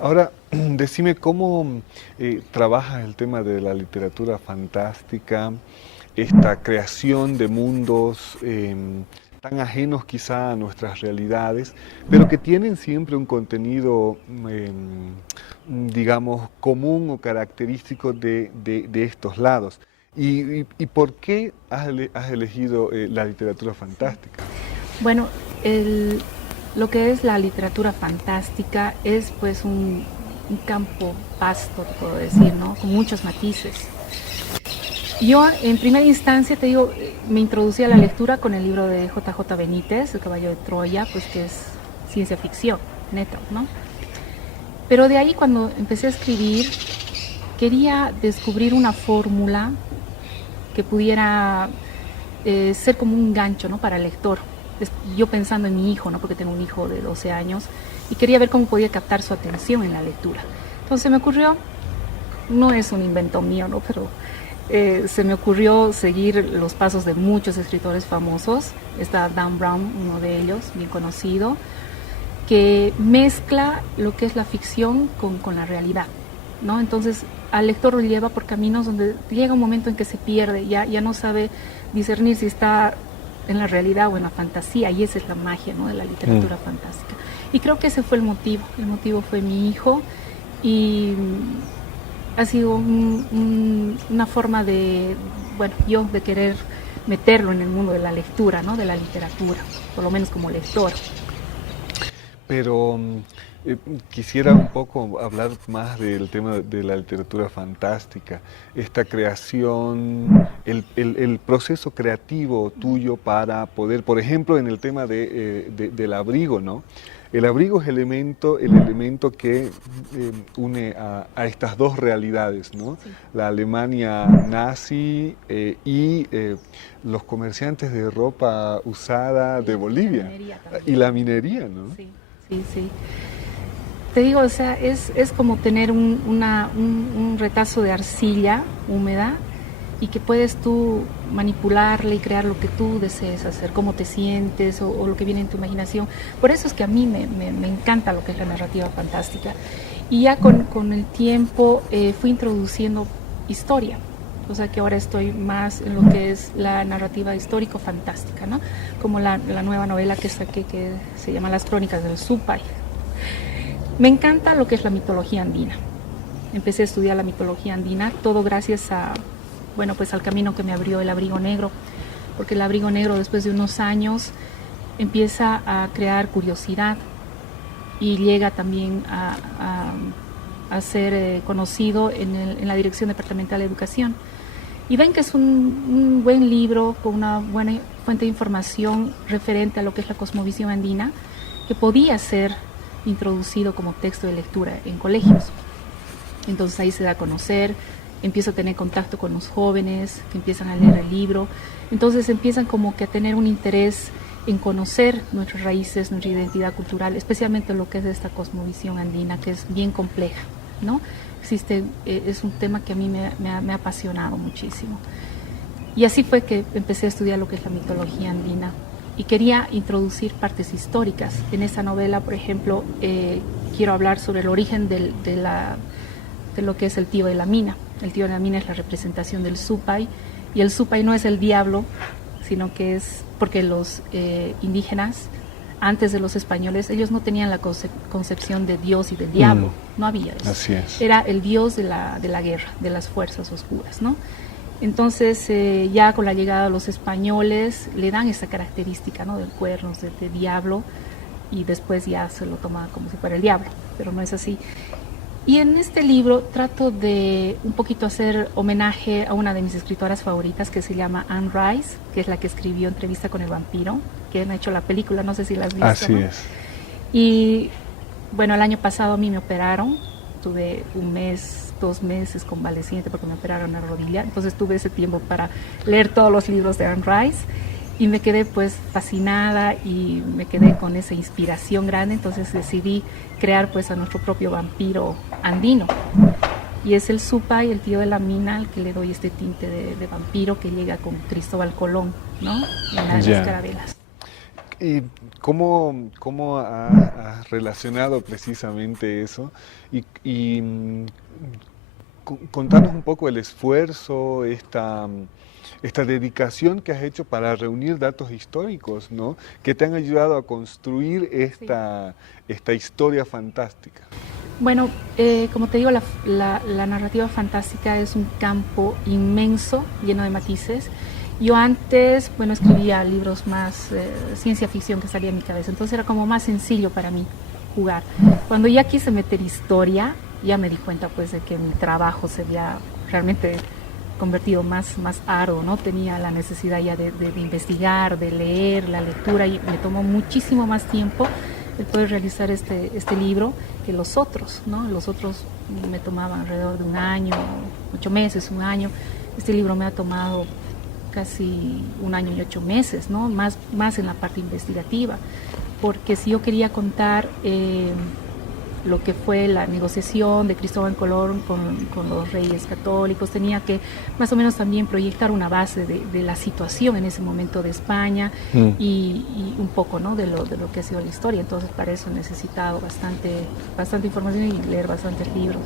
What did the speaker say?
Ahora, decime cómo trabajas el tema de la literatura fantástica, esta creación de mundos tan ajenos quizá a nuestras realidades, pero que tienen siempre un contenido, digamos, común o característico de estos lados. ¿Y por qué has elegido la literatura fantástica? Bueno, lo que es la literatura fantástica es pues un campo vasto, te puedo decir, ¿no? Con muchos matices. Yo en primera instancia, te digo, me introducí a la lectura con el libro de J.J. Benítez, El caballo de Troya, pues que es ciencia ficción, neta, ¿no? Pero de ahí cuando empecé a escribir, quería descubrir una fórmula que pudiera ser como un gancho, ¿no? Para el lector. Yo pensando en mi hijo, ¿no? Porque tengo un hijo de 12 años y quería ver cómo podía captar su atención en la lectura. Entonces me ocurrió, no es un invento mío, ¿no? Pero se me ocurrió seguir los pasos de muchos escritores famosos. Está Dan Brown, uno de ellos, bien conocido, que mezcla lo que es la ficción con la realidad, ¿no? Entonces al lector lo lleva por caminos donde llega un momento en que se pierde, ya no sabe discernir si está en la realidad o en la fantasía, y esa es la magia, ¿no? De la literatura fantástica. Y creo que ese fue el motivo fue mi hijo, y ha sido una forma de, bueno, yo de querer meterlo en el mundo de la lectura, ¿no? De la literatura, por lo menos como lector. Pero quisiera un poco hablar más del tema de la literatura fantástica, esta creación, el proceso creativo tuyo para poder, por ejemplo, en el tema del abrigo, ¿no? El abrigo es el elemento que une a estas dos realidades, ¿no? Sí. La Alemania nazi y los comerciantes de ropa usada de Bolivia. Y la minería, ¿no? Sí, sí, sí. Te digo, o sea, es como tener un retazo de arcilla húmeda y que puedes tú manipularle y crear lo que tú desees hacer, cómo te sientes o lo que viene en tu imaginación. Por eso es que a mí me encanta lo que es la narrativa fantástica. Y ya con el tiempo fui introduciendo historia. O sea que ahora estoy más en lo que es la narrativa histórico-fantástica, ¿no? Como la nueva novela que saqué que se llama Las Crónicas del Supay. Me encanta lo que es la mitología andina. Empecé a estudiar la mitología andina, todo gracias a, bueno, pues al camino que me abrió el Abrigo Negro, porque el Abrigo Negro después de unos años empieza a crear curiosidad y llega también a ser conocido en la Dirección Departamental de Educación. Y ven que es un buen libro con una buena fuente de información referente a lo que es la cosmovisión andina, que podía ser introducido como texto de lectura en colegios. Entonces ahí se da a conocer, empiezo a tener contacto con los jóvenes que empiezan a leer el libro, entonces empiezan como que a tener un interés en conocer nuestras raíces, nuestra identidad cultural, especialmente lo que es esta cosmovisión andina, que es bien compleja, ¿no? Es un tema que a mí me ha apasionado muchísimo. Y así fue que empecé a estudiar lo que es la mitología andina y quería introducir partes históricas. En esta novela, por ejemplo, quiero hablar sobre el origen de lo que es el tío de la mina. El tío de la mina es la representación del Supay, y el Supay no es el diablo, sino que es porque los indígenas, antes de los españoles, ellos no tenían la concepción de Dios y del diablo, no había eso. Así es. Era el Dios de la guerra, de las fuerzas oscuras, ¿no? Entonces, ya con la llegada de los españoles, le dan esa característica, ¿no? Del cuernos, de diablo, y después ya se lo toma como si fuera el diablo, pero no es así. Y en este libro trato de un poquito hacer homenaje a una de mis escritoras favoritas, que se llama Anne Rice, que es la que escribió Entrevista con el vampiro, que han hecho la película, no sé si la has visto. Así, ¿no? Es. Y bueno, el año pasado a mí me operaron, tuve 2 meses convaleciente porque me operaron la rodilla, entonces tuve ese tiempo para leer todos los libros de Anne Rice y me quedé pues fascinada y me quedé con esa inspiración grande, entonces decidí crear pues a nuestro propio vampiro andino. y es el Supa y el tío de la mina al que le doy este tinte de vampiro que llega con Cristóbal Colón, ¿no? En las carabelas. ¿Y cómo has relacionado precisamente eso? Contanos un poco el esfuerzo, esta dedicación que has hecho para reunir datos históricos, ¿no? Que te han ayudado a construir esta historia fantástica. Bueno, como te digo, la narrativa fantástica es un campo inmenso, lleno de matices. Yo antes, bueno, escribía libros más ciencia ficción que salía en mi cabeza, entonces era como más sencillo para mí jugar. Cuando ya quise meter historia, ya me di cuenta pues de que mi trabajo se había realmente convertido más arduo, ¿no? Tenía la necesidad ya de investigar, de leer, la lectura, y me tomó muchísimo más tiempo el poder realizar este libro que los otros, ¿no? Los otros me tomaban alrededor de un año, 8 meses, un año. Este libro me ha tomado casi 1 año y 8 meses, ¿no? Más en la parte investigativa, porque si yo quería contar lo que fue la negociación de Cristóbal Colón con los reyes católicos, tenía que más o menos también proyectar una base de la situación en ese momento de España y un poco, ¿no? de lo que ha sido la historia. Entonces para eso he necesitado bastante información y leer bastantes libros.